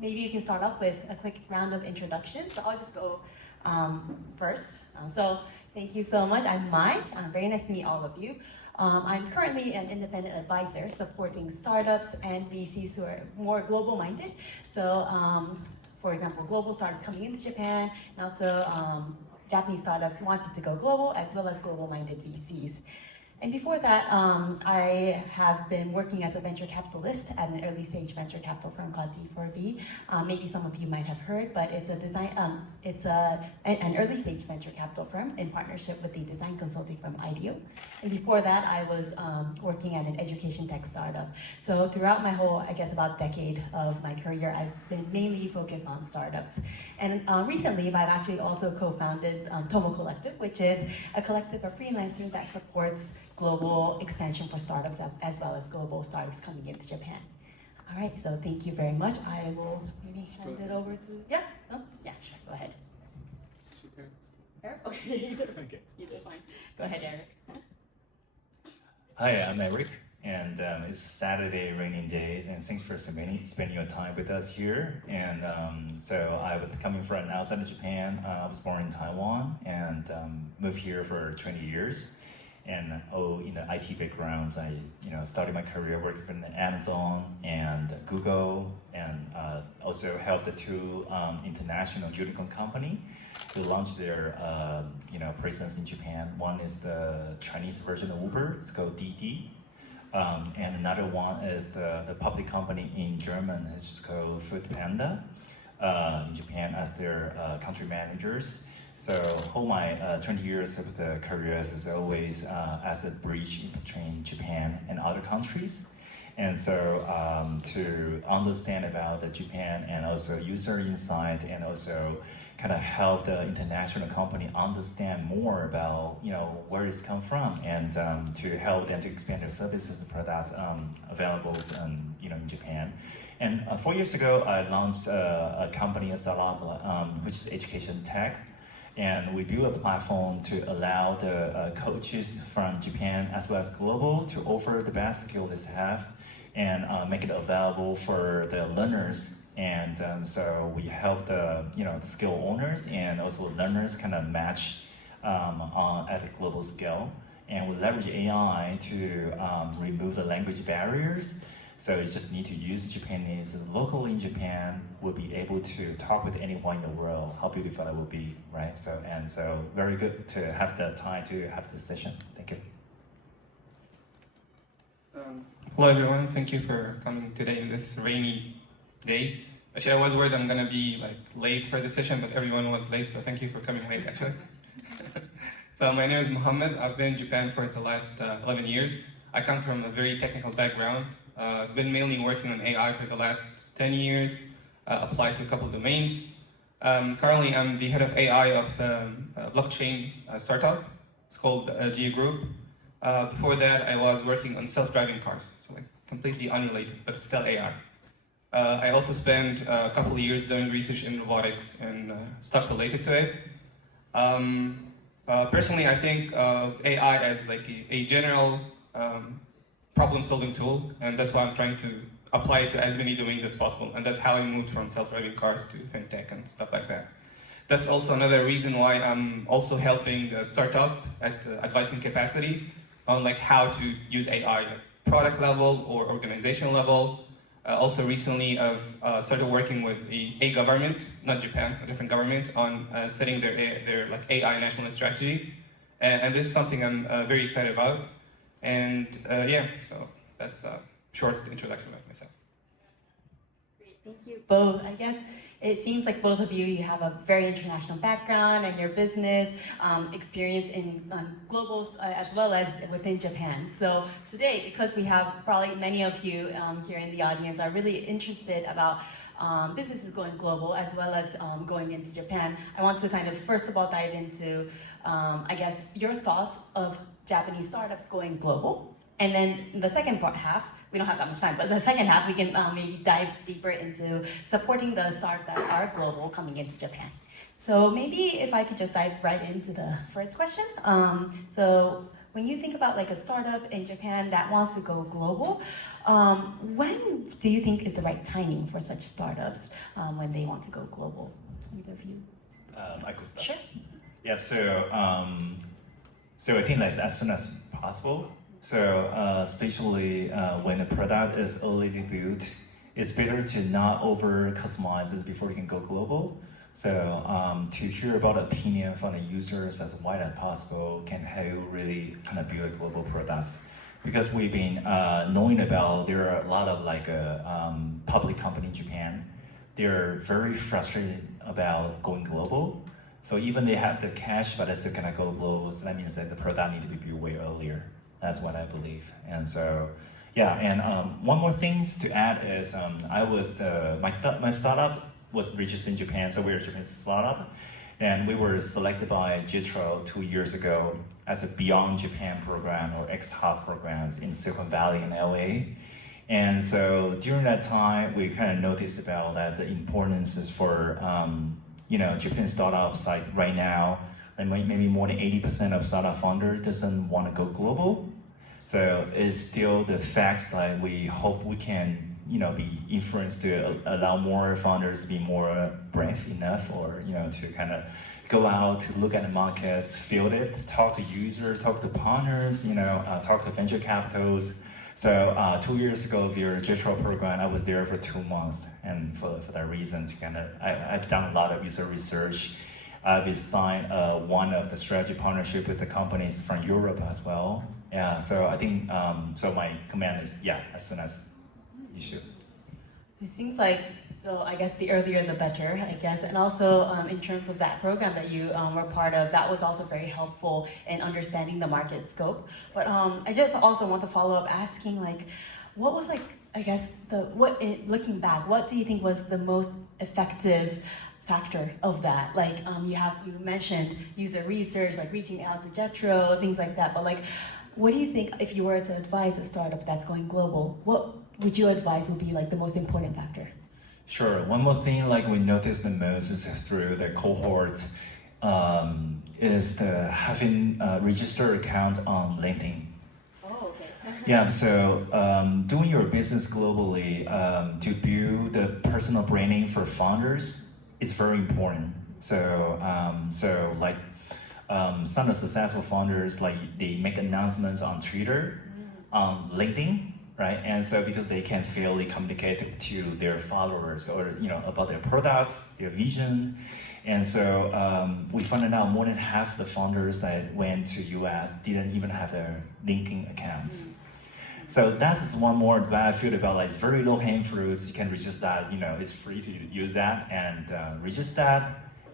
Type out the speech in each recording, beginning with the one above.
maybe you can start off with a quick round of introductions. So I'll just go first. So thank you so much. I'm Mai. Very nice to meet all of you. I'm currently an independent advisor supporting startups and VCs who are more global-minded. So, for example, global startups coming into Japan, and also Japanese startups wanting to go global, as well as global-minded VCs. And before that, I have been working as a venture capitalist at an early stage venture capital firm called D4V. Maybe some of you might have heard, but it's an early stage venture capital firm in partnership with the design consulting firm IDEO. And before that, I was working at an education tech startup. So throughout my whole, I guess about decade of my career, I've been mainly focused on startups. And recently, I've actually also co-founded TOMO Collective, which is a collective of freelancers that supports global expansion for startups as well as global startups coming into Japan. All right, so thank you very much. I will maybe hand it over to, yeah, sure, go ahead. Eric? Okay, either fine. Go ahead, Eric. Hi, I'm Eric, and it's Saturday, raining days, and thanks for spending your time with us here. And so I was coming from outside of Japan. I was born in Taiwan and moved here for 20 years. And in the IT backgrounds, I started my career working for Amazon and Google, and also helped the two international unicorn company to launch their presence in Japan. One is the Chinese version of Uber, it's called Didi, and another one is the public company in German, it's just called Food Panda in Japan as their country managers. So all my 20 years of the careers is always as a bridge between Japan and other countries. And so to understand about the Japan and also user insight and also kind of help the international company understand more about where it's come from and to help them to expand their services and products available in Japan. And 4 years ago, I launched a company, a startup, which is education tech. And we built a platform to allow the coaches from Japan as well as global to offer the best skill they have and make it available for the learners. And so we help the skill owners and also learners kind of match at a global scale. And we leverage AI to remove the language barriers. So you just need to use Japanese locally in Japan, will be able to talk with anyone in the world, how beautiful it will be, right? So very good to have the time to have this session. Thank you. Hello everyone, thank you for coming today in this rainy day. Actually, I was worried I'm gonna be late for the session, but everyone was late, so thank you for coming late actually. So my name is Mohammed. I've been in Japan for the last 11 years. I come from a very technical background. I've been mainly working on AI for the last 10 years, applied to a couple of domains. Currently, I'm the head of AI of a blockchain startup. It's called G Group. Before that, I was working on self-driving cars, so completely unrelated, but still AI. I also spent a couple of years doing research in robotics and stuff related to it. Personally, I think of AI as a general problem-solving tool, and that's why I'm trying to apply it to as many domains as possible, and that's how I moved from self-driving cars to fintech and stuff like that. That's also another reason why I'm also helping a startup at advising capacity on how to use AI at product level or organization level. Also recently, I've started working with a government, not Japan, a different government, on setting their AI national strategy, and this is something I'm very excited about. And so that's a short introduction of myself. Great, thank you both. I guess it seems like both of you have a very international background and your business experience in global as well as within Japan. So today, because we have probably many of you here in the audience are really interested about businesses going global as well as going into Japan, I want to kind of first of all dive into, I guess, your thoughts of Japanese startups going global. And then the second half, we don't have that much time, but the second half we can maybe dive deeper into supporting the startups that are global coming into Japan. So maybe if I could just dive right into the first question. So when you think about like a startup in Japan that wants to go global, when do you think is the right timing for such startups when they want to go global? Either of you? I could start. Sure. Yeah, so I think like as soon as possible. So especially when the product is already built, it's better to not over customize it before you can go global. So to hear about opinion from the users as wide as possible can help really kind of build global products. Because we've been knowing about there are a lot of like public company in Japan. They're very frustrated about going global. So even they have the cash, but it's gonna go global. So that means that the product need to be built way earlier. That's what I believe. And so, yeah. And one more things to add is I was my startup was registered in Japan. So we're a Japanese startup, and we were selected by JITRO 2 years ago as a Beyond Japan program or X-Hub programs in Silicon Valley and LA. And so during that time, we kind of noticed about that the importance is for Japan startups like right now, like maybe more than 80% of startup founders doesn't want to go global. So it's still the facts that we hope we can be influenced to allow more founders to be more brave enough or to kind of go out to look at the markets, field it, talk to users, talk to partners, talk to venture capitals. So 2 years ago, via JITRO program, I was there for 2 months, and for that reason, I've done a lot of user research. I've signed one of the strategy partnership with the companies from Europe as well. Yeah, so I think so. My command is as soon as you should. It seems like, so I guess the earlier the better, I guess. And also in terms of that program that you were part of, that was also very helpful in understanding the market scope. But I just also want to follow up asking like, what was like, I guess, looking back, what do you think was the most effective factor of that? Like you mentioned user research, like reaching out to JETRO, things like that. But like, what do you think if you were to advise a startup that's going global, what would you advise would be like the most important factor? Sure. One more thing, like we noticed the most is through the cohort, is the having a registered account on LinkedIn. Oh, okay. Yeah. So doing your business globally to build the personal branding for founders is very important. So like some of the successful founders, like they make announcements on Twitter, on LinkedIn. Right, and so because they can fairly communicate to their followers or about their products, their vision, and so we found out more than half the founders that went to US didn't even have their LinkedIn accounts. So that's one more that I feel about. Like it's very low hanging fruits. You can register that. It's free to use that and register that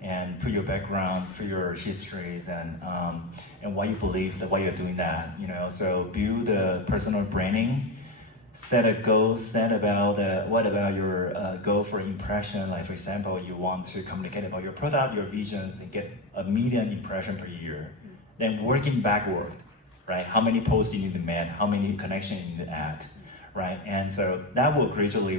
and put your background, put your histories, and why you believe that why you're doing that. So build a personal branding. Set a goal, set about what about your goal for impression. Like for example, you want to communicate about your product, your visions, and get 1 million impression per year. Then working backward, right? How many posts you need to make, how many connections you need to add, right? And so that will gradually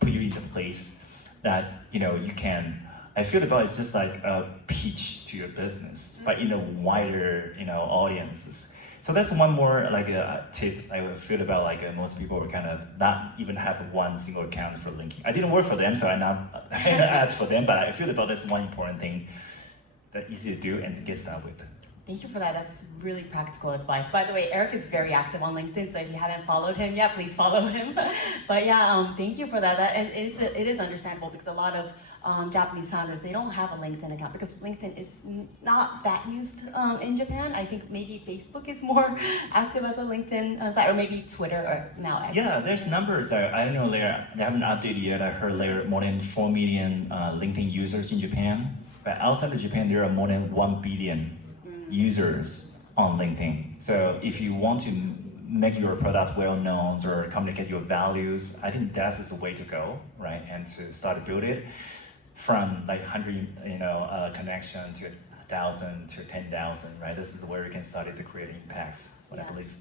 put you into place that you can. I feel about it's just like a pitch to your business, but in a wider audiences. So that's one more like a tip I would feel about like most people were kind of not even have one single account for LinkedIn. I didn't work for them, so I not ask for them, but I feel about that's one important thing that's easy to do and to get started with. Thank you for that. That's really practical advice. By the way, Eric is very active on LinkedIn, so if you haven't followed him yet, please follow him. But yeah, thank you for that. And it is understandable because a lot of Japanese founders, they don't have a LinkedIn account because LinkedIn is not that used in Japan. I think maybe Facebook is more active as a LinkedIn site, or maybe Twitter or now X. Yeah, there's numbers there. I don't know, they haven't updated yet. I heard there are more than 4 million LinkedIn users in Japan. But outside of Japan, there are more than 1 billion users on LinkedIn. So if you want to make your products well known or communicate your values, I think that is the way to go, right? And to start to build it from like 100, connection to 1,000 to 10,000, right? This is where we can start to create impacts. I believe.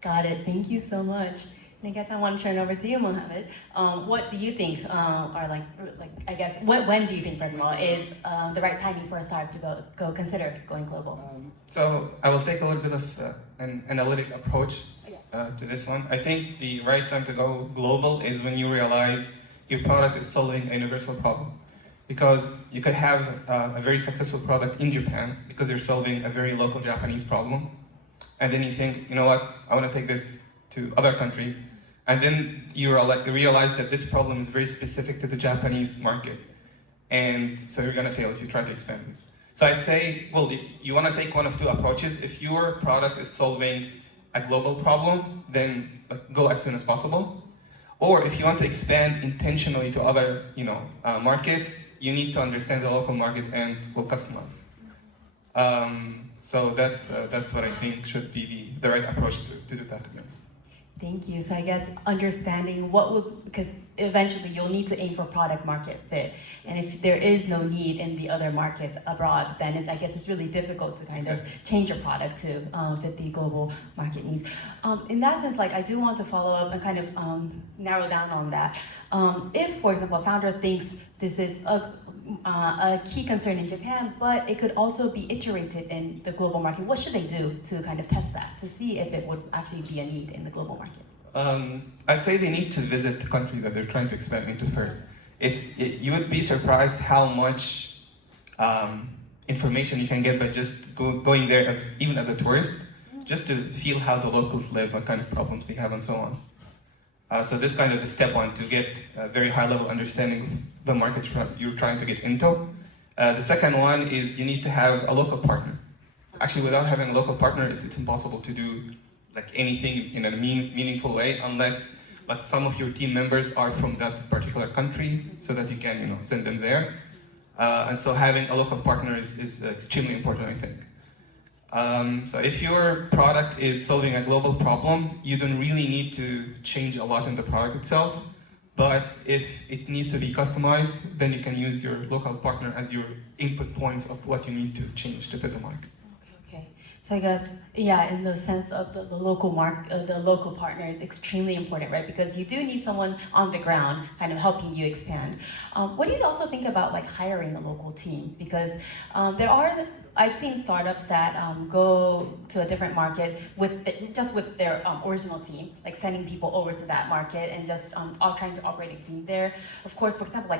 Got it. Thank you so much. And I guess I want to turn over to you, Mohammed. What do you think are like I guess when do you think, first of all, is the right timing for a startup to go consider going global? So I will take a little bit of an analytic approach to this one. I think the right time to go global is when you realize your product is solving a universal problem. Because you could have a very successful product in Japan because you're solving a very local Japanese problem. And then you think, you know what, I want to take this to other countries. And then you realize that this problem is very specific to the Japanese market. And so you're going to fail if you try to expand this. So I'd say, well, you want to take one of two approaches. If your product is solving a global problem, then go as soon as possible. Or if you want to expand intentionally to other, markets, you need to understand the local market and will customize. So that's what I think should be the right approach to do that. Thank you. So I guess understanding because eventually you'll need to aim for product market fit. And if there is no need in the other markets abroad, then I guess it's really difficult to kind of change your product to fit the global market needs. In that sense, I do want to follow up and kind of narrow down on that. If, for example, a founder thinks this is a key concern in Japan, but it could also be iterated in the global market, what should they do to kind of test that, to see if it would actually be a need in the global market? I'd say they need to visit the country that they're trying to expand into first. You would be surprised how much information you can get by just going there even as a tourist, just to feel how the locals live, what kind of problems they have, and so on. So this kind of is step one, to get a very high-level understanding of the market you're trying to get into. The second one is you need to have a local partner. Actually, without having a local partner, it's impossible to do anything in a meaningful way unless some of your team members are from that particular country, so that you can send them there. And so having a local partner is extremely important, I think. So if your product is solving a global problem, you don't really need to change a lot in the product itself. But if it needs to be customized, then you can use your local partner as your input points of what you need to change to fit the market. Okay. So I guess, in the sense of the local the local partner is extremely important, right? Because you do need someone on the ground kind of helping you expand. What do you also think about hiring a local team? Because I've seen startups that go to a different market with their original team, sending people over to that market and just all trying to operate a team there. Of course, for example,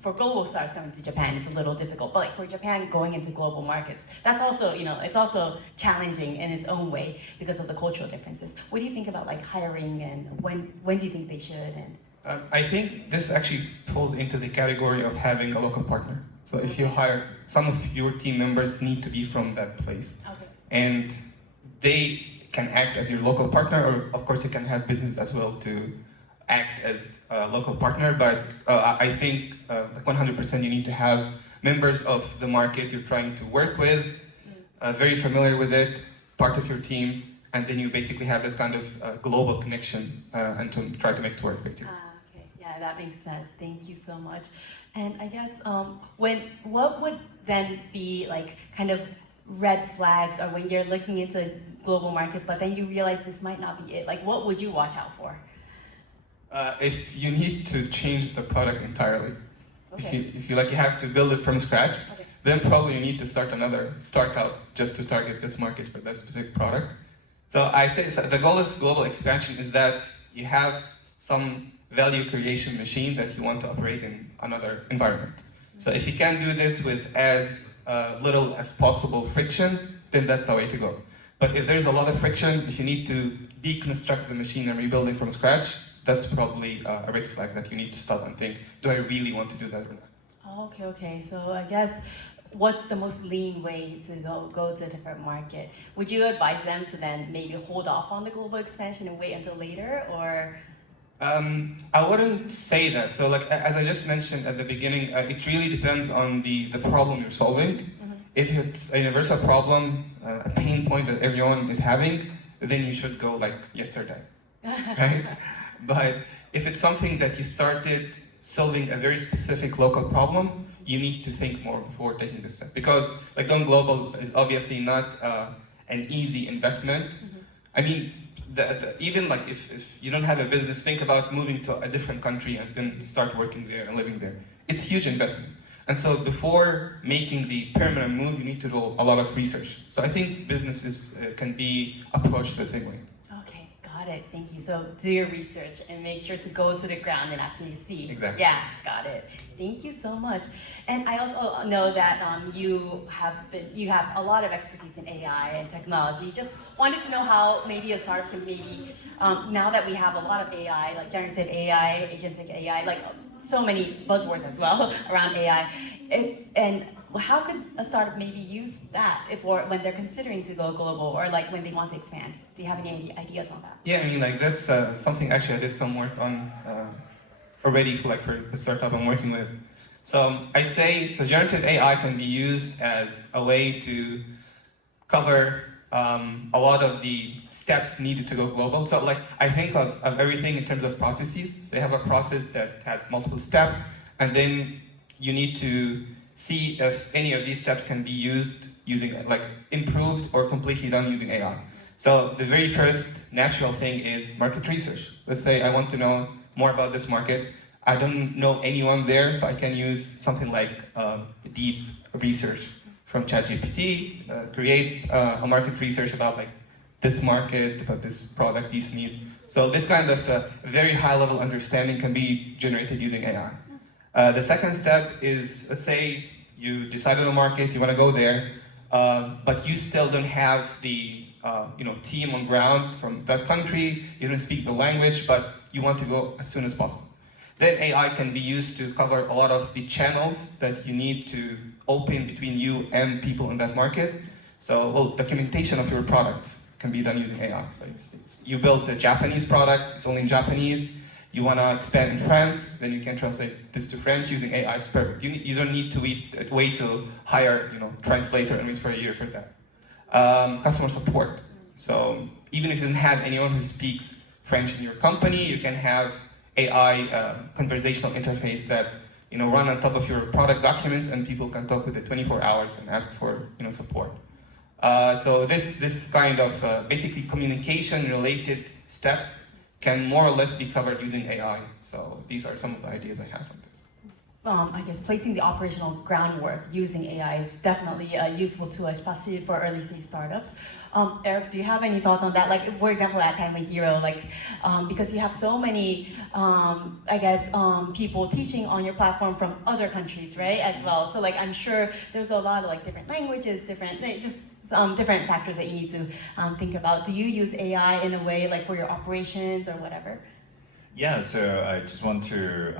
for global stars coming to Japan, it's a little difficult. But for Japan going into global markets, that's also it's also challenging in its own way because of the cultural differences. What do you think about hiring, and when do you think they should? And I think this actually falls into the category of having a local partner. So if you hire, some of your team members need to be from that place. Okay. And they can act as your local partner, or of course you can have business as well to act as a local partner, but I think 100% you need to have members of the market you're trying to work with, very familiar with it, part of your team, and then you basically have this kind of global connection and to try to make it work, basically. Okay, yeah, that makes sense. Thank you so much. And I guess what would then be kind of red flags, or when you're looking into global market, but then you realize this might not be it? What would you watch out for? If you need to change the product entirely, Okay. if you have to build it from scratch, Okay. then probably you need to start another startup just to target this market for that specific product. So I say the goal of global expansion is that you have some value creation machine that you want to operate in another environment. So if you can do this with as little as possible friction, then that's the way to go. But if there's a lot of friction, if you need to deconstruct the machine and rebuild it from scratch, that's probably a red flag that you need to stop and think, do I really want to do that or not? Okay. So I guess what's the most lean way to go to a different market? Would you advise them to then maybe hold off on the global expansion and wait until later, or? I wouldn't say that. So as I just mentioned at the beginning, it really depends on the problem you're solving. Mm-hmm. If it's a universal problem, a pain point that everyone is having, then you should go yesterday, right? But if it's something that you started solving a very specific local problem, you need to think more before taking this step. Because going global is obviously not an easy investment. Mm-hmm. I mean, even like if you don't have a business, think about moving to a different country and then start working there and living there. It's a huge investment. And so before making the permanent move, you need to do a lot of research. So I think businesses can be approached the same way. Okay, got it. Thank you. So do your research and make sure to go to the ground and actually see. Exactly. Yeah, got it. Thank you so much. And I also know that you have a lot of expertise in AI and technology. Just wanted to know how maybe a startup can maybe now that we have a lot of AI, like generative AI, agentic AI, like so many buzzwords as well around AI, and how could a startup maybe use that when they're considering to go global or like when they want to expand? Do you have any ideas on that? Yeah, I mean, like that's something actually I did some work on already for the startup I'm working with. So I'd say generative AI can be used as a way to cover a lot of the steps needed to go global. So like I think of everything in terms of processes. So you have a process that has multiple steps, and then you need to see if any of these steps can be used using like improved or completely done using AI. So the very first natural thing is market research. Let's say I want to know more about this market. I don't know anyone there, so I can use something like deep research from ChatGPT, create a market research about like this market, about this product, these needs. So this kind of very high level understanding can be generated using AI. The second step is, let's say you decide on a market, you want to go there, but you still don't have the team on ground from that country, you don't speak the language, but you want to go as soon as possible. Then AI can be used to cover a lot of the channels that you need to open between you and people in that market. So, well, documentation of your product can be done using AI. So you build a Japanese product, it's only in Japanese. You want to expand in France, then you can translate this to French using AI. It's perfect. You don't need to wait to hire translator and wait for a year for that. Customer support. So even if you don't have anyone who speaks French in your company, you can have AI conversational interface that run on top of your product documents, and people can talk with it 24 hours and ask for support. So this kind of basically communication related steps can more or less be covered using AI. So these are some of the ideas I have on this. I guess placing the operational groundwork using AI is definitely a useful tool, especially for early stage startups. Eric, do you have any thoughts on that? Like, for example, at Timelyhero, because you have so many, people teaching on your platform from other countries, right, as well. So, I'm sure there's a lot of different languages, different factors that you need to think about. Do you use AI in a way for your operations or whatever? Yeah, so I just want to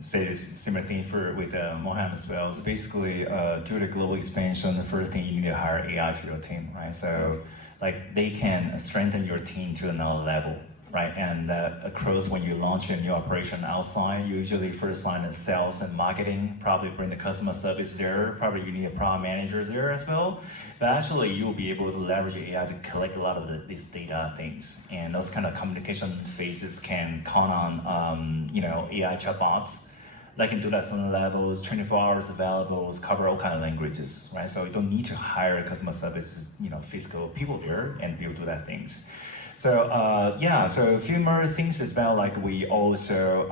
say this similar thing with Mohammed as well. So basically, due to global expansion, the first thing you need to hire AI to your team, right? So they can strengthen your team to another level, right? And across when you launch a new operation outside, you usually first line of sales and marketing, probably bring the customer service there, probably you need a product manager there as well. But actually, you will be able to leverage AI to collect a lot of these data things. And those kind of communication phases can count on, AI chatbots that can do that on the levels, 24 hours available, cover all kind of languages, right? So you don't need to hire customer service, physical people there and be able to do that things. So so a few more things as well, we also,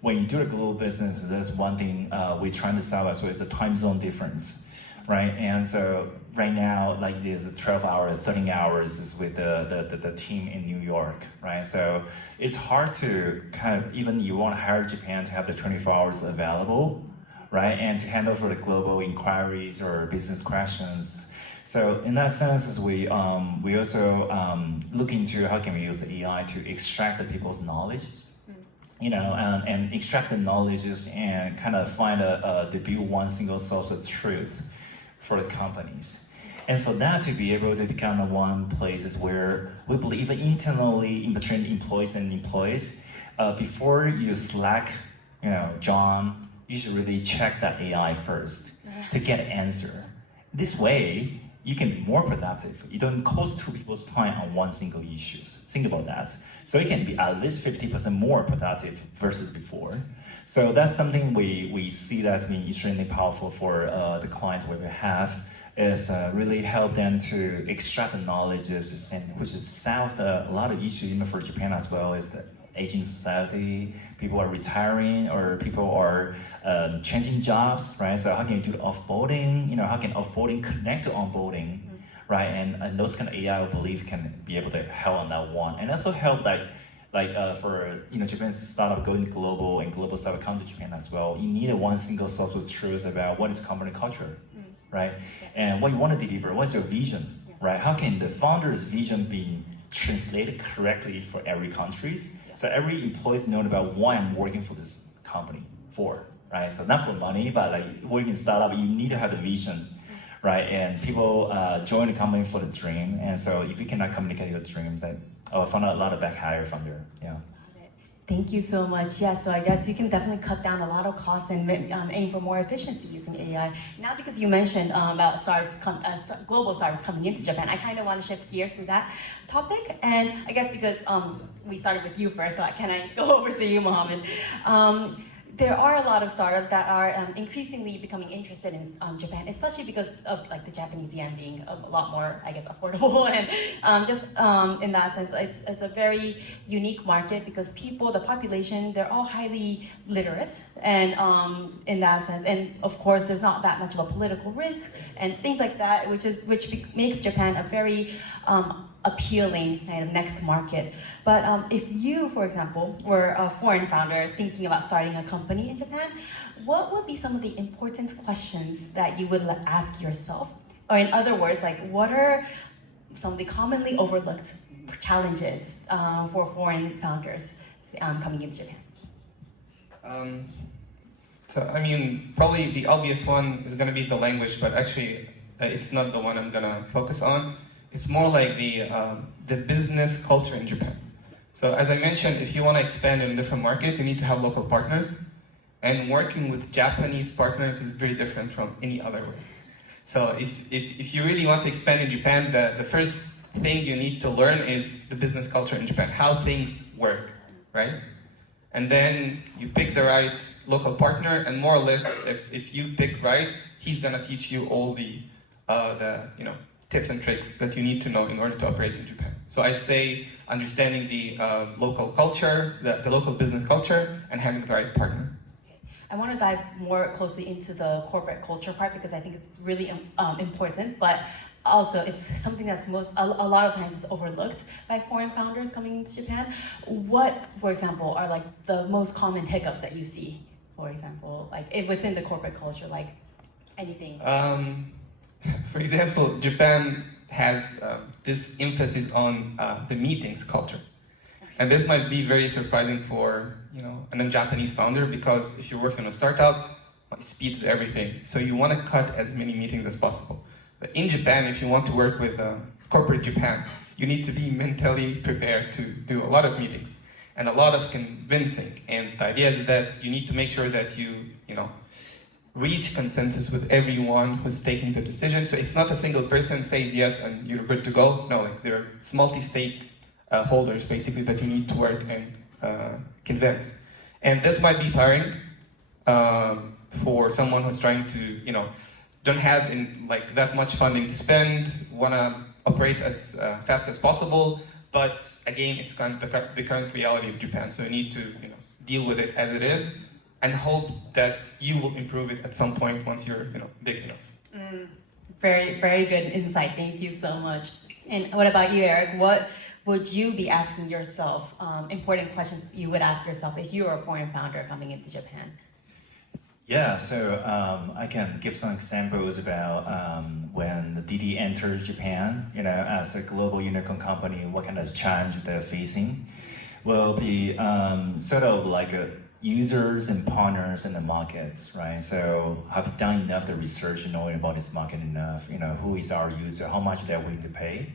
when you do a global business, there's one thing we're trying to solve as well is the time zone difference, right? And so right now, there's a 12 hours, 13 hours is with the team in New York, right? So it's hard to even you want to hire Japan to have the 24 hours available, right? And to handle for the global inquiries or business questions. So in that sense, we also look into how can we use AI to extract the people's knowledge, and extract the knowledges and find to build one single source of truth for the companies. And for that to be able to become the one place is where we believe internally in between employees and employees, before you Slack, John, you should really check that AI first to get an answer. This way, you can be more productive. You don't cost two people's time on one single issue. Think about that. So you can be at least 50% more productive versus before. So that's something we see that's been extremely powerful for the clients we have. is really help them to extract the knowledges, and which is solved a lot of issues even for Japan as well. Is the aging society, people are retiring or people are changing jobs, right? So how can you do offboarding? You know, how can offboarding connect to onboarding, right? And those kind of AI, I believe, can be able to help on that one, and also help for Japan's startup going global and global startup come to Japan as well. You need a one single source of truth about what is company culture, right? And what you want to deliver. What's your vision, right? How can the founder's vision be translated correctly for every countries? So every employee knows about why I'm working for this company for, right? So not for money, but like working in startup, you need to have the vision, right? And people join the company for the dream. And so if you cannot communicate your dreams, then I'll find out a lot of back hire from there. Yeah. Thank you so much. Yeah, so I guess you can definitely cut down a lot of costs and aim for more efficiency using AI. Now, because you mentioned about global startups coming into Japan, I kind of want to shift gears to that topic. And I guess because we started with you first, so can I go over to you, Mohammed? There are a lot of startups that are increasingly becoming interested in Japan, especially because of like the Japanese yen being a lot more, I guess, affordable, and just in that sense, it's a very unique market because the population, they're all highly literate, and in that sense, and of course, there's not that much of a political risk and things like that, which makes Japan a very appealing kind of next market. But if you, for example, were a foreign founder thinking about starting a company in Japan, what would be some of the important questions that you would ask yourself? Or in other words, like what are some of the commonly overlooked challenges for foreign founders coming into Japan? So I mean, probably the obvious one is going to be the language, but actually it's not the one I'm going to focus on. It's more like the business culture in Japan. So as I mentioned, if you want to expand in a different market, you need to have local partners. And working with Japanese partners is very different from any other way. So if you really want to expand in Japan, the first thing you need to learn is the business culture in Japan, how things work, right? And then you pick the right local partner, and more or less, if you pick right, he's gonna teach you all the tips and tricks that you need to know in order to operate in Japan. So I'd say understanding the local culture, the local business culture, and having the right partner. Okay. I want to dive more closely into the corporate culture part because I think it's really important, but also it's something that's a lot of times is overlooked by foreign founders coming into Japan. What, for example, are like the most common hiccups that you see, for example, like within the corporate culture, like anything? For example, Japan has this emphasis on the meetings culture. And this might be very surprising for a non-Japanese founder because if you're working on a startup, speed is everything. So you want to cut as many meetings as possible. But in Japan, if you want to work with corporate Japan, you need to be mentally prepared to do a lot of meetings and a lot of convincing. And the idea is that you need to make sure that you reach consensus with everyone who's taking the decision. So it's not a single person says yes and you're good to go. No, like there are multi-stake holders basically that you need to work and convince. And this might be tiring for someone who's trying to, don't have that much funding to spend, wanna operate as fast as possible. But again, it's kind of the current reality of Japan. So you need to, deal with it as it is, and hope that you will improve it at some point once you're, big enough. Very, very good insight. Thank you so much. And what about you, Eric? What would you be asking yourself? Important questions you would ask yourself if you were a foreign founder coming into Japan. Yeah, so I can give some examples about when the DD entered Japan, as a global unicorn company, what kind of challenge they're facing. Will be sort of like users and partners in the markets, right? So have you done enough the research knowing about this market enough? Who is our user? How much they're willing to pay?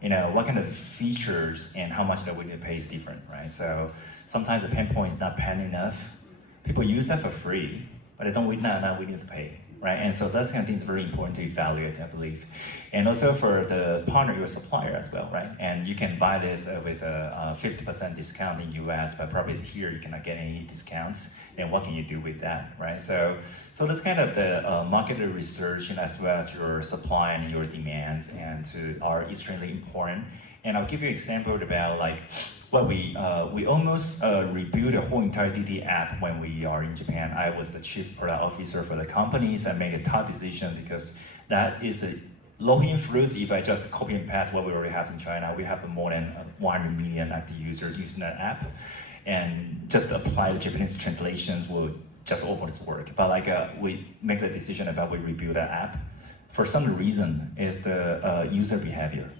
What kind of features and how much they're willing to pay is different, right? So sometimes the pain point is not paying enough. People use that for free, but they not willing to pay, right? And so that's kind of things very important to evaluate, I believe. And also for the partner, your supplier as well, right? And you can buy this with a 50% discount in US, but probably here you cannot get any discounts. And what can you do with that, right? So that's kind of the market research, as well as your supply and your demands, and are extremely important. And I'll give you an example about like what we almost rebuilt a whole entire DD app when we are in Japan. I was the chief product officer for the company, so I made a tough decision because that is a low-hanging fruits. If I just copy and paste what we already have in China, we have more than 100 million active users using that app, and just apply the Japanese translations will just almost work. But like we make the decision about we rebuild that app. For some reason, is the user behavior.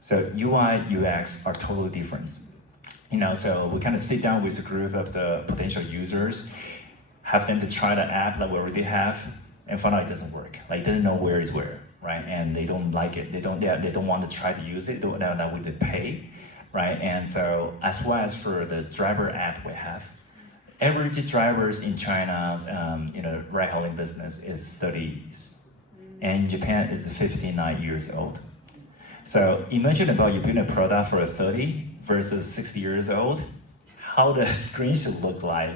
So UI, UX are totally different. So we kind of sit down with a group of the potential users, have them to try the app that we already have, and find out it doesn't work. Like, they don't know where is where, right? And they don't like it. They don't want to try to use it. They don't know what they pay, right? And so, as well as for the driver app we have, average drivers in China's ride-hailing business is 30s, and Japan is 59 years old. So imagine about you building a product for a 30 versus 60 years old, how the screen should look like,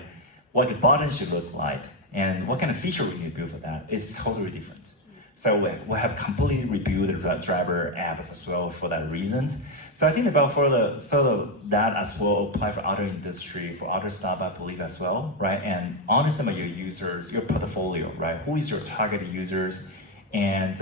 what the button should look like, and what kind of feature we need to build for that is totally different. So we have completely rebuilt the driver apps as well for that reasons. So I think about for the sort of that as well apply for other industry, for other stuff I believe as well, right? And understand about your users, your portfolio, right? Who is your target users? And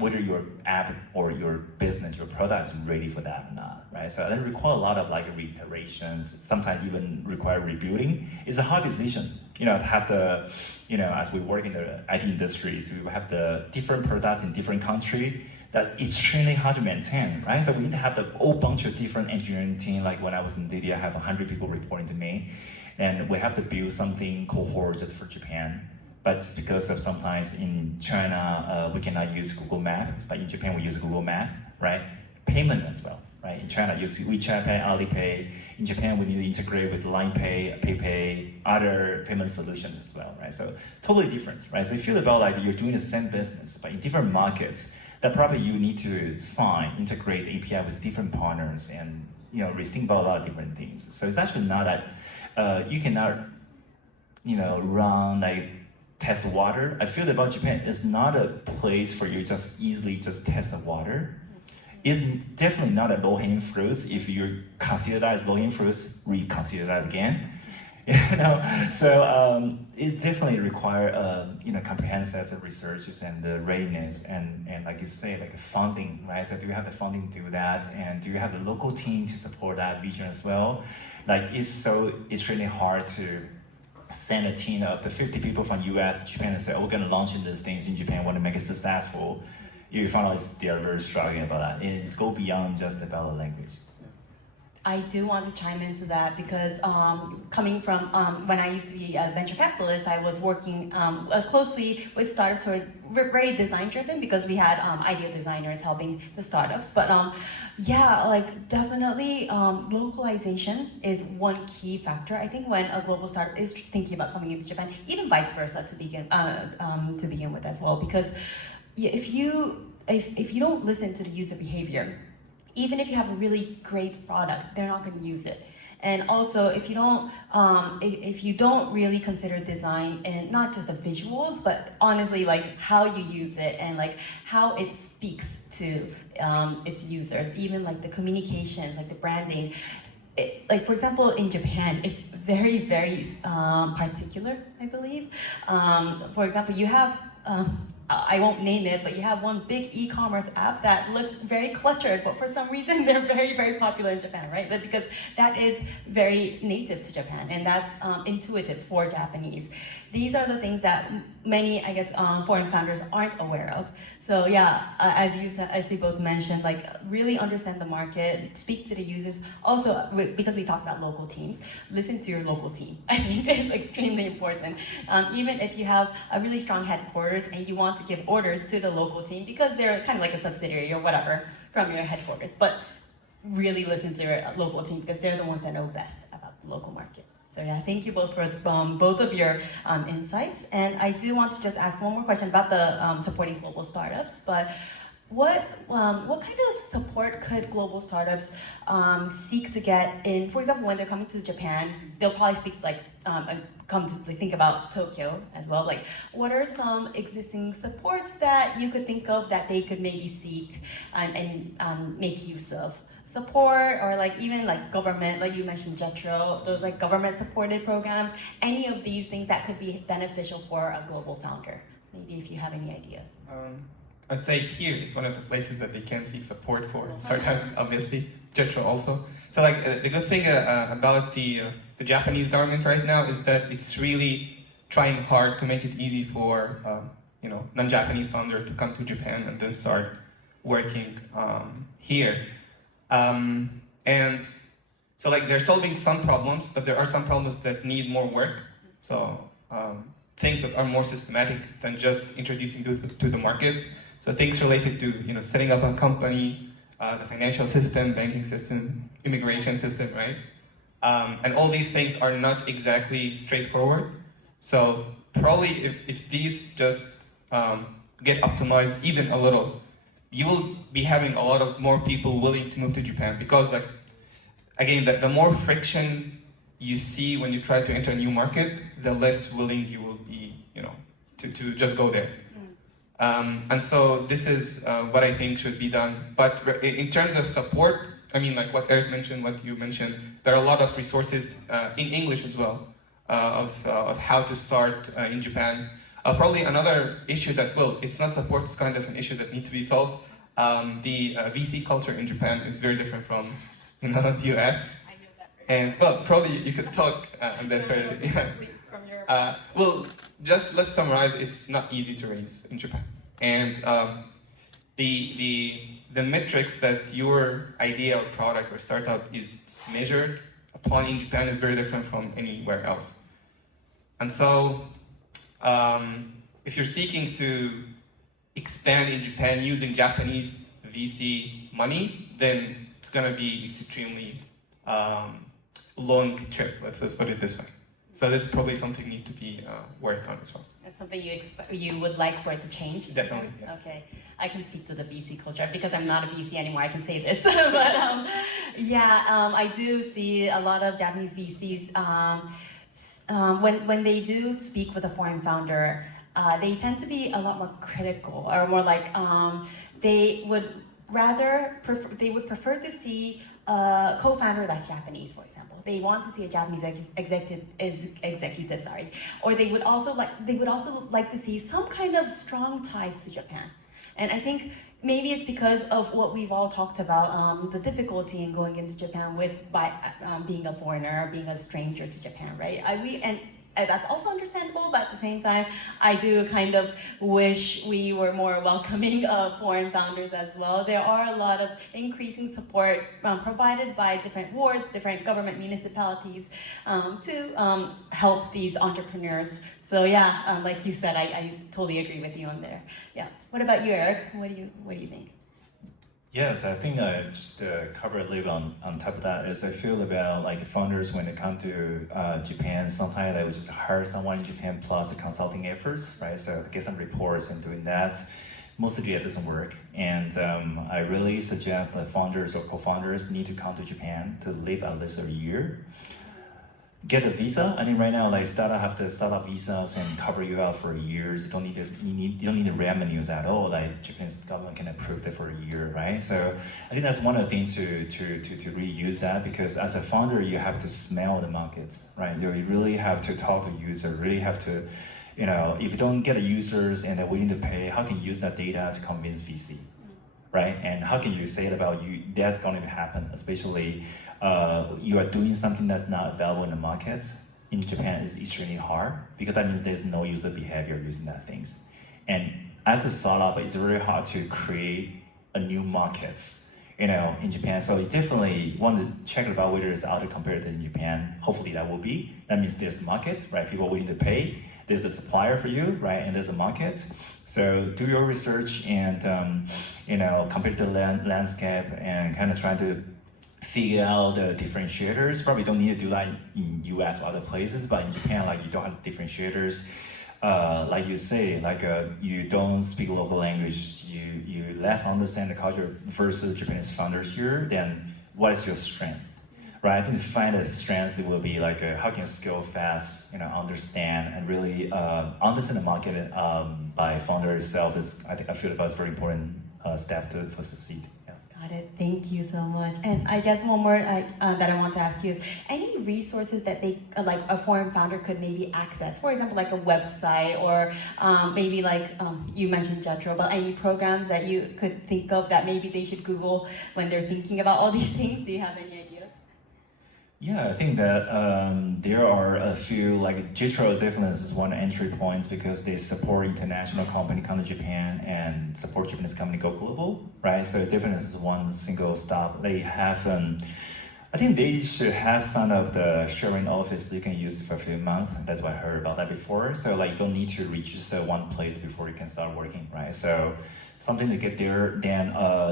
whether your app or your business, your product is ready for that or not, right? So that require a lot of like reiterations, sometimes even require rebuilding. It's a hard decision, to have the, as we work in the IT industries, we have the different products in different countries that extremely hard to maintain, right? So we need to have the whole bunch of different engineering team. Like when I was in DD, I have 100 people reporting to me, and we have to build something cohort just for Japan. But just because of sometimes in China, we cannot use Google Map, but in Japan we use Google Map, right? Payment as well, right? In China, use WeChat Pay, Alipay. In Japan, we need to integrate with LINE Pay, PayPay, other payment solutions as well, right? So totally different, right? So if you feel about like you're doing the same business, but in different markets, that probably you need to integrate API with different partners, and think about a lot of different things. So it's actually not that you cannot, run like test water. I feel about Japan is not a place for you just easily just test the water. It's definitely not a low-hanging fruits. If you consider that as low-hanging fruits, reconsider that again. So it definitely require comprehensive researches and the readiness and like you say, like funding, right? So do you have the funding to do that, and do you have the local team to support that vision as well? Like it's really hard to send a team of the 50 people from US, Japan, and say, oh, we're going to launch these things in Japan, want to make it successful. You find out they're very struggling about that. It's go beyond just about the language. I do want to chime into that because coming from when I used to be a venture capitalist, I was working closely with startups who are very design driven because we had idea designers helping the startups. But definitely localization is one key factor. I think when a global startup is thinking about coming into Japan, even vice versa to begin with as well, because if you don't listen to the user behavior, even if you have a really great product, they're not going to use it. And also, if you don't really consider design and not just the visuals, but honestly, like how you use it and like how it speaks to its users, even like the communications, like the branding. Like for example, in Japan, it's very, very particular, I believe. For example, you have. I won't name it, but you have one big e-commerce app that looks very cluttered, but for some reason they're very, very popular in Japan, right? But because that is very native to Japan, and that's intuitive for Japanese. These are the things that many, I guess, foreign founders aren't aware of. So yeah, as you both mentioned, like really understand the market, speak to the users. Also, because we talked about local teams, listen to your local team. I think it's extremely important. Even if you have a really strong headquarters and you want to give orders to the local team because they're kind of like a subsidiary or whatever from your headquarters, but really listen to your local team because they're the ones that know best about the local market. So yeah, thank you both for both of your insights. And I do want to just ask one more question about the supporting global startups. But what kind of support could global startups seek to get in? For example, when they're coming to Japan, they'll probably speak like come to think about Tokyo as well. Like, what are some existing supports that you could think of that they could maybe seek and make use of? Support, or like even like government, like you mentioned JETRO, those like government supported programs, any of these things that could be beneficial for a global founder. Maybe if you have any ideas. I'd say here is one of the places that they can seek support for. Startups, obviously, JETRO also. So like the good thing about the Japanese government right now is that it's really trying hard to make it easy for non-Japanese founder to come to Japan and then start working here. And so like they're solving some problems, but there are some problems that need more work. So things that are more systematic than just introducing those to the market. So things related to setting up a company, the financial system, banking system, immigration system, right? And all these things are not exactly straightforward. So probably if these just get optimized even a little, you will be having a lot of more people willing to move to Japan, because like again, the more friction you see when you try to enter a new market, the less willing you will be, to just go there. And so this is what I think should be done. But in terms of support, I mean, like what Eric mentioned, what you mentioned, there are a lot of resources in English as well of how to start in Japan. Probably another issue that, well, it's not support, it's kind of an issue that needs to be solved. The VC culture in Japan is very different from the US. And well, probably you could talk on this, right? Yeah. Well, just let's summarize. It's not easy to raise in Japan, and the metrics that your idea or product or startup is measured upon in Japan is very different from anywhere else. And so, if you're seeking to expand in Japan using Japanese VC money, then it's gonna be extremely long trip. Let's just put it this way. So this is probably something you need to be worked on as well. That's something you would like for it to change? Definitely, yeah. Okay, I can speak to the VC culture because I'm not a VC anymore, I can say this. But I do see a lot of Japanese VCs, when they do speak with a foreign founder, they tend to be a lot more critical, or more like they would prefer to see a co-founder that's Japanese, for example. They want to see a Japanese executive, or they would also like to see some kind of strong ties to Japan. And I think maybe it's because of what we've all talked about, the difficulty in going into Japan by being a foreigner, being a stranger to Japan, right? And that's also understandable, but at the same time, I do kind of wish we were more welcoming of foreign founders as well. There are a lot of increasing support provided by different wards, different government municipalities to help these entrepreneurs. So yeah, like you said, I totally agree with you on there. Yeah. What about you, Eric? What do you think? Yes, I think just cover a little on top of that is I feel about like founders when they come to Japan, sometimes they would just hire someone in Japan plus the consulting efforts, right? So to get some reports and doing that, mostly it doesn't work. And I really suggest that founders or co-founders need to come to Japan to live at least a year. Get a visa. I think right now, like startup have the startup visas and cover you out for years. You don't need the revenues at all. Like Japan's government can approve that for a year, right? So I think that's one of the things to really use that, because as a founder, you have to smell the market, right? You really have to talk to users. Really have to, if you don't get users and they're willing to pay, how can you use that data to convince VC, right? And how can you say it about you? That's going to happen, especially. You are doing something that's not available in the markets. In Japan, is extremely hard because that means there's no user behavior using that things. And as a startup, it's very hard to create a new markets, in Japan. So you definitely want to check about whether it's out competitive in Japan. Hopefully that will be. That means there's a market, right? People are willing to pay. There's a supplier for you, right? And there's a market. So do your research and competitive landscape and kind of try to figure out the differentiators. Probably don't need to do that in US or other places, but in Japan, like you don't have differentiators. Like you say, like you don't speak local language, you less understand the culture versus Japanese founders here, then what is your strength? Right, I think to find the strengths, it will be like how can you scale fast, understand and really understand the market by founder itself is, I feel that's a very important step for succeed. Yeah. Got it. Thank you so much. And I guess one more that I want to ask you is any resources that they like a foreign founder could maybe access? For example, like a website or maybe like you mentioned Jetro, but any programs that you could think of that maybe they should Google when they're thinking about all these things? Do you have any ideas? Yeah, I think that there are a few, like Jetro definitely is one entry points because they support international company come to Japan and support Japanese company go global, right? So definitely is one single stop. They have, I think they should have some of the sharing office you can use for a few months. That's what I heard about that before. So like you don't need to register one place before you can start working, right? So something to get there. Then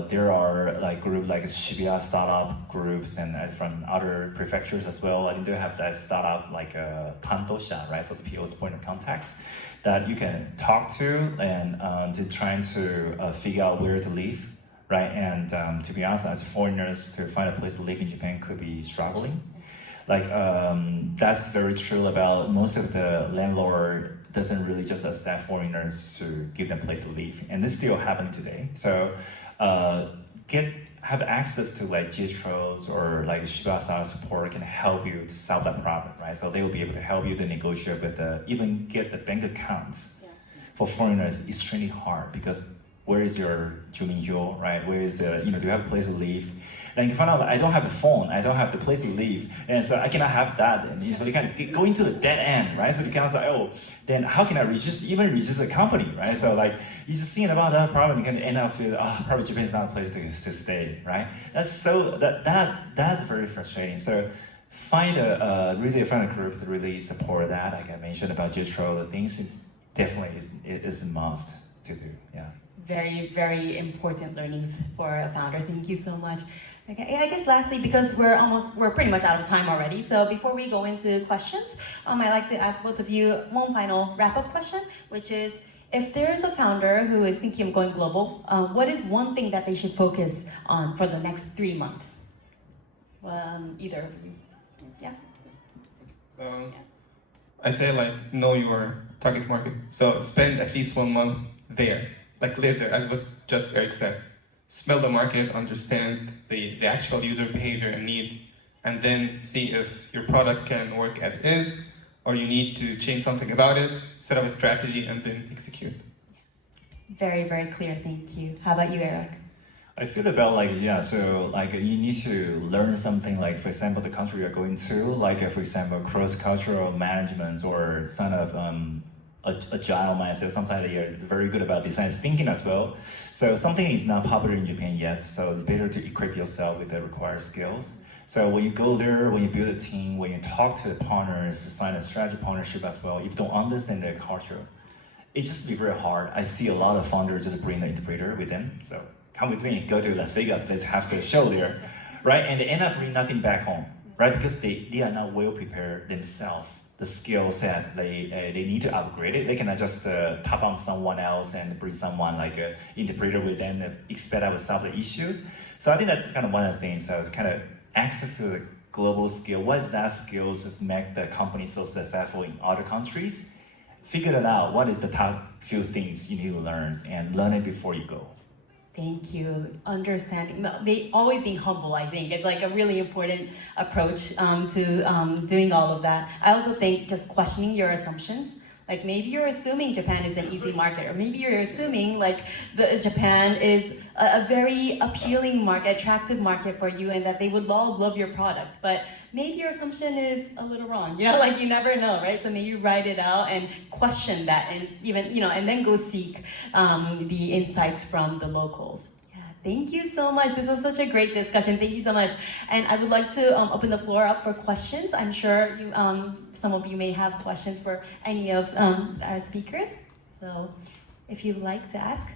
there are like groups like Shibuya startup groups and from other prefectures as well. I think they have that startup like Pantosha, right? So the PO's point of contacts that you can talk to and to trying to figure out where to live, right? And to be honest, as foreigners, to find a place to live in Japan could be struggling. Like that's very true about most of the landlord doesn't really just accept foreigners to give them a place to live, and this still happening today. So have access to like Jetros or like Shiba style support can help you to solve that problem, right? So they will be able to help you to negotiate with even get the bank accounts. Yeah. For foreigners, it's extremely hard because where is your juminhyo, right? Where is do you have a place to live? And you find out I don't have a phone, I don't have the place to live, and so I cannot have that. And so you can go into the dead end, right? So you can say, oh, then how can I register a company, right? So like you just thinking about that problem, you can end up with, probably Japan is not a place to stay, right? That's very frustrating. So find a group to really support that. Like I mentioned about Jetro, the things it's definitely is a must to do. Yeah. Very, very important learnings for a founder. Thank you so much. Okay, I guess lastly, because we're pretty much out of time already, so before we go into questions, I'd like to ask both of you one final wrap-up question, which is, if there is a founder who is thinking of going global, what is one thing that they should focus on for the next 3 months? Either of you. Yeah? So, I'd say like, know your target market. So spend at least 1 month there, like live there, as what just Eric said. Smell the market, understand the actual user behavior and need, and then see if your product can work as is, or you need to change something about it, set up a strategy, and then execute. Very, very clear, thank you. How about you, Eric? I feel about so you need to learn something like, for example, the country you're going to, like for example, cross-cultural management or some of agile mindset. Sometimes they are very good about design thinking as well. So something is not popular in Japan yet, so it's better to equip yourself with the required skills. So when you go there, when you build a team, when you talk to the partners, sign a strategy partnership as well, if you don't understand their culture, it's just be very hard. I see a lot of founders just bring the interpreter with them. So come with me, go to Las Vegas, let's have the show there, right? And they end up bringing nothing back home, right? Because they are not well prepared themselves. The skill set, they need to upgrade it. They cannot just tap on someone else and bring someone like an interpreter with them and expect that will solve the issues. So I think that's kind of one of the things. So kind of access to the global skill. What is that skills just make the company so successful in other countries? Figure it out. What is the top few things you need to learn and learn it before you go. Thank you. Understanding, always being humble, I think. It's like a really important approach to doing all of that. I also think just questioning your assumptions. Like maybe you're assuming Japan is an easy market, or maybe you're assuming like Japan is a very appealing market, attractive market for you, and that they would all love your product. But maybe your assumption is a little wrong. Like you never know, right? So maybe you write it out and question that, and even and then go seek the insights from the locals. Thank you so much. This was such a great discussion. Thank you so much. And I would like to open the floor up for questions. I'm sure you, some of you may have questions for any of our speakers. So if you'd like to ask.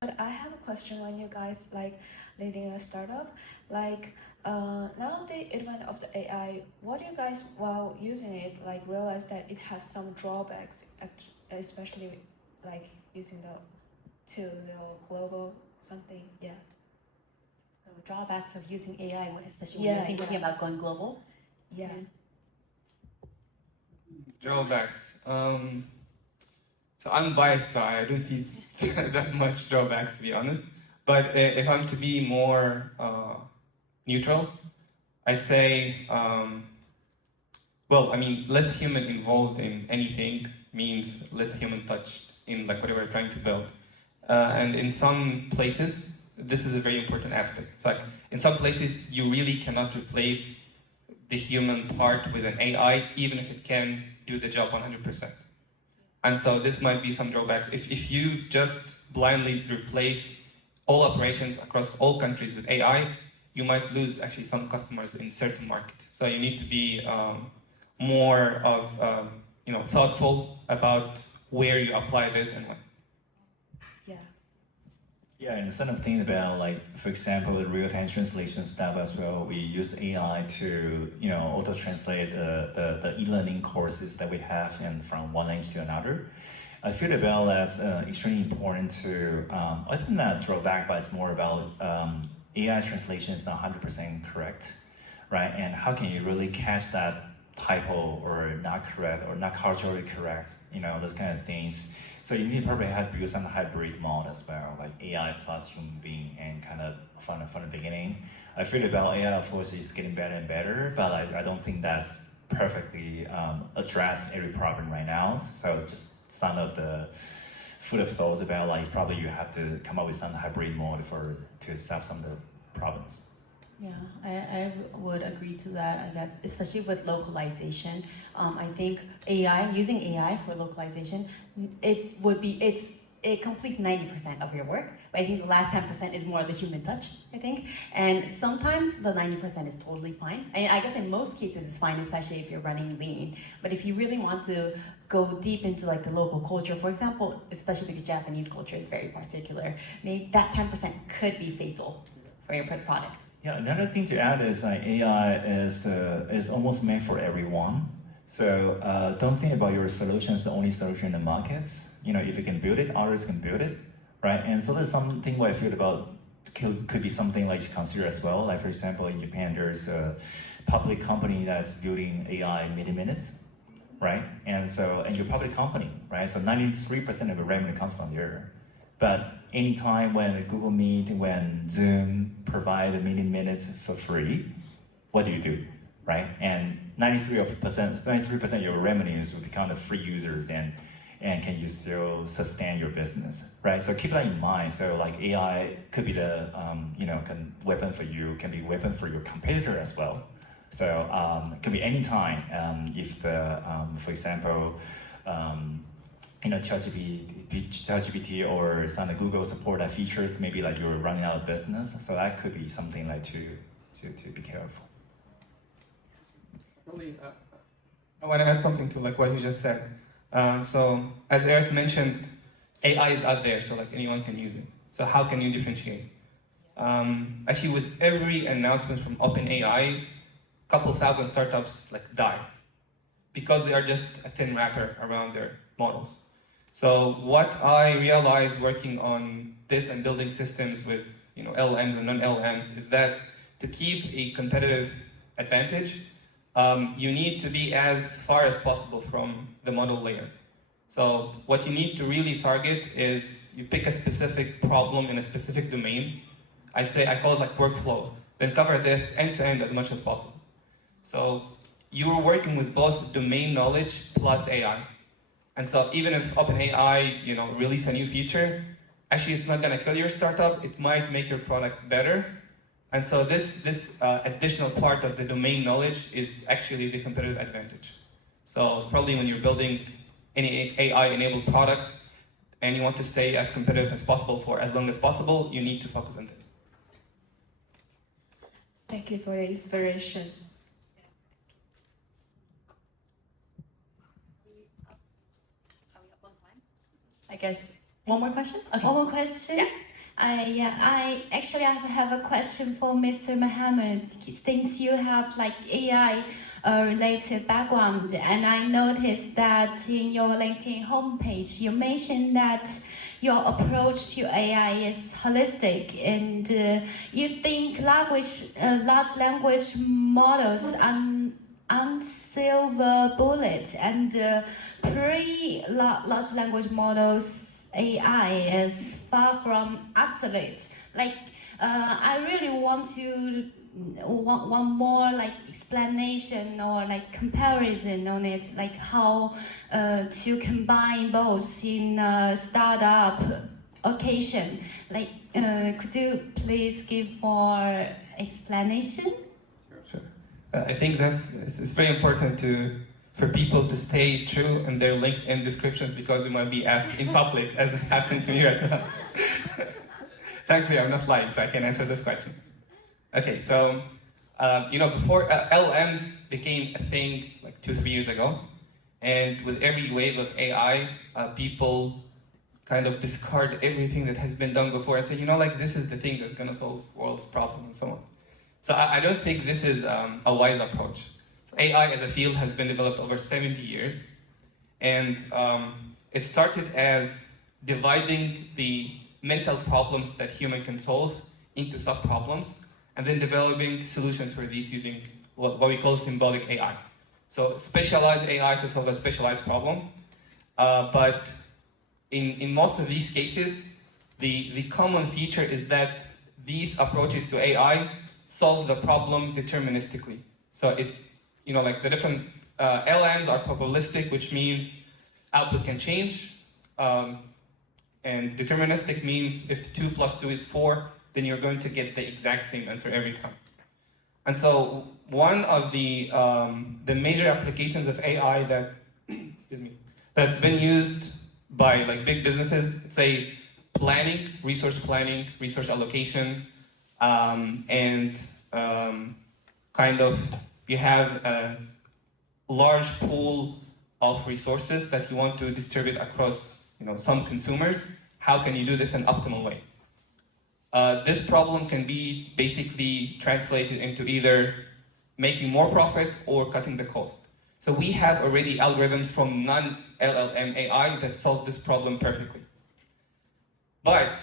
But I have a question when you guys like leading a startup. Like Now the advent of the AI, what do you guys, while using it, like realize that it has some drawbacks, especially like using the global something, yeah. So drawbacks of using AI, especially when you're thinking about going global. Yeah. Drawbacks. So I'm biased, so I don't see that much drawbacks, to be honest. But if I'm to be more neutral, I'd say, well, I mean, less human involved in anything means less human touch in like whatever we're trying to build. And in some places, this is a very important aspect. It's like in some places, you really cannot replace the human part with an AI, even if it can do the job 100%. And so this might be some drawbacks. If you just blindly replace all operations across all countries with AI, you might lose actually some customers in certain markets. So you need to be more of thoughtful about where you apply this and when. Yeah. Yeah, and some of things about like, for example, the real-time translation stuff as well. We use AI to, auto-translate the e-learning courses that we have and from one language to another. I feel about that's extremely important to, I think not drawback, but it's more about AI translation is not 100% correct, right? And how can you really catch that typo or not correct or not culturally correct, those kind of things. So you need to probably have to use some hybrid model as well, like AI plus human being, and kind of from the beginning. I feel about AI, of course, is getting better and better, but I don't think that's perfectly addressed every problem right now. So just some of the food of thoughts about like probably you have to come up with some hybrid mode to solve some of the problems. Yeah, I would agree to that, I guess, especially with localization. I think using AI for localization, it completes 90% of your work, but I think the last 10% is more the human touch, I think. And sometimes the 90% is totally fine. I guess in most cases it's fine, especially if you're running lean. But if you really want to go deep into like the local culture, for example, especially because Japanese culture is very particular, maybe that 10% could be fatal for your product. Yeah, another thing to add is like AI is almost made for everyone. So don't think about your solution as the only solution in the markets. If you can build it, others can build it, right? And so there's something what I feel about could be something like to consider as well. Like for example, in Japan, there's a public company that's building AI minutes, right? And you're a public company, right? So 93% of the revenue comes from there. But anytime when Google Meet, when Zoom provide minutes for free, what do, right? And 93% of your revenues will become the free users, and can you still sustain your business, right? So keep that in mind. So like AI could be the weapon for you, can be weapon for your competitor as well. So it could be any time if the for example. ChatGPT or some of the Google support that features, maybe like you're running out of business. So that could be something like to be careful. Really, I want to add something to like what you just said. So as Eric mentioned, AI is out there, so like anyone can use it. So how can you differentiate? Actually, with every announcement from OpenAI, a couple thousand startups like die because they are just a thin wrapper around their models. So what I realized working on this and building systems with LLMs and non-LLMs is that to keep a competitive advantage, you need to be as far as possible from the model layer. So what you need to really target is you pick a specific problem in a specific domain. I'd say I call it like workflow. Then cover this end to end as much as possible. So you are working with both domain knowledge plus AI. And so even if OpenAI, release a new feature, actually it's not going to kill your startup. It might make your product better. And so this additional part of the domain knowledge is actually the competitive advantage. So probably when you're building any AI-enabled product and you want to stay as competitive as possible for as long as possible, you need to focus on this. Thank you for your inspiration. I guess one more question? Okay. One more question? Yeah. I actually have a question for Mr. Mohammed. Since you have like AI related background, and I noticed that in your LinkedIn homepage, you mentioned that your approach to AI is holistic, and you think large language models aren't silver bullet, and pre-large language models AI is far from absolute. Like, I really want one more like explanation or like comparison on it, like how to combine both in a startup occasion. Like, could you please give more explanation? Sure. I think it's very important for people to stay true in their LinkedIn descriptions because it might be asked in public, as it happened to me right now. Thankfully, I'm not lying, so I can answer this question. Okay, so before LMs became a thing like 2-3 years ago, and with every wave of AI, people kind of discard everything that has been done before and say, this is the thing that's going to solve world's problems and so on. So I don't think this is a wise approach. So AI as a field has been developed over 70 years, and it started as dividing the mental problems that human can solve into sub-problems, and then developing solutions for these using what we call symbolic AI. So specialized AI to solve a specialized problem, but in most of these cases, the common feature is that these approaches to AI solve the problem deterministically. So it's, like the different LMs are probabilistic, which means output can change, and deterministic means if 2 + 2 is 4, then you're going to get the exact same answer every time. And so one of the major applications of AI that, that's been used by like big businesses, it's a planning, resource allocation, and kind of you have a large pool of resources that you want to distribute across some consumers. How can you do this in an optimal way? This problem can be basically translated into either making more profit or cutting the cost. So we have already algorithms from non-LLM AI that solve this problem perfectly. But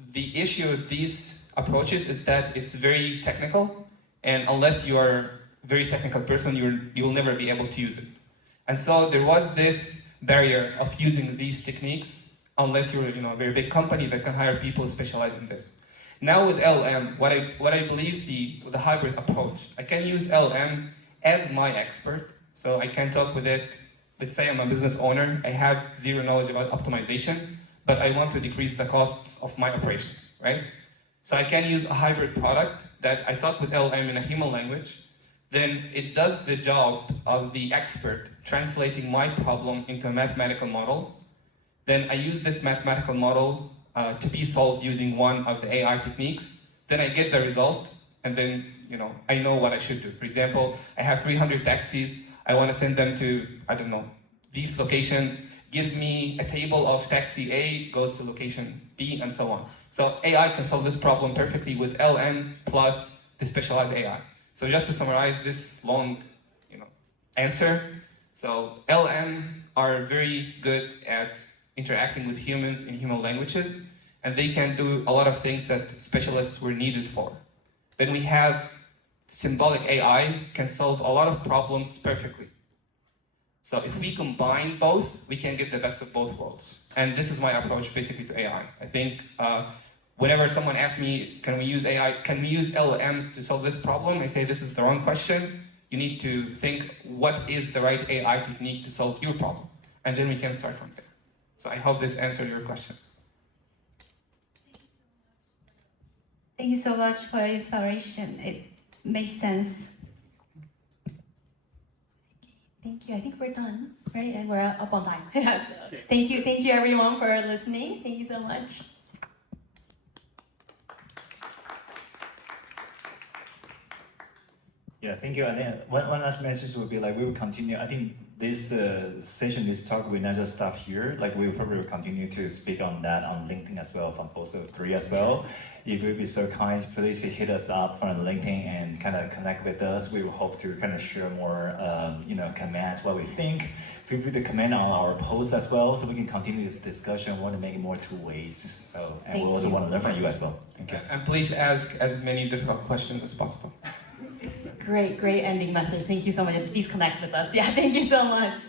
the issue with these approaches is that it's very technical, and unless you are a very technical person, you will never be able to use it. And so there was this barrier of using these techniques unless you're a very big company that can hire people specialized in this. Now with LM, what I believe the hybrid approach, I can use LM as my expert, so I can talk with it. Let's say I'm a business owner, I have zero knowledge about optimization, but I want to decrease the costs of my operations, right? So I can use a hybrid product that I talk with LM in a human language, then it does the job of the expert translating my problem into a mathematical model. Then I use this mathematical model to be solved using one of the AI techniques. Then I get the result, and then I know what I should do. For example, I have 300 taxis. I want to send them to, these locations. Give me a table of taxi A goes to location B, and so on. So AI can solve this problem perfectly with LM plus the specialized AI. So just to summarize this long, answer. So LM are very good at interacting with humans in human languages, and they can do a lot of things that specialists were needed for. Then we have symbolic AI can solve a lot of problems perfectly. So if we combine both, we can get the best of both worlds. And this is my approach basically to AI. I think whenever someone asks me, can we use AI, can we use LLMs to solve this problem? I say this is the wrong question. You need to think what is the right AI technique to solve your problem. And then we can start from there. So I hope this answered your question. Thank you so much for the inspiration. It makes sense. Thank you. I think we're done, right? And we're up on time. So, thank you everyone for listening. Thank you so much. Yeah, thank you. And then one last message would be like, we will continue. I think this session, this talk will not just stop here. Like we will probably continue to speak on that on LinkedIn as well, from both of three as well. If you would be so kind, please hit us up on LinkedIn and kind of connect with us. We will hope to kind of share more, comments, what we think. Feel free to comment on our posts as well, so we can continue this discussion. We want to make it more two ways. So, and we also want to learn from you as well. Thank you. And please ask as many difficult questions as possible. Great ending message. Thank you so much. Please connect with us. Yeah, thank you so much.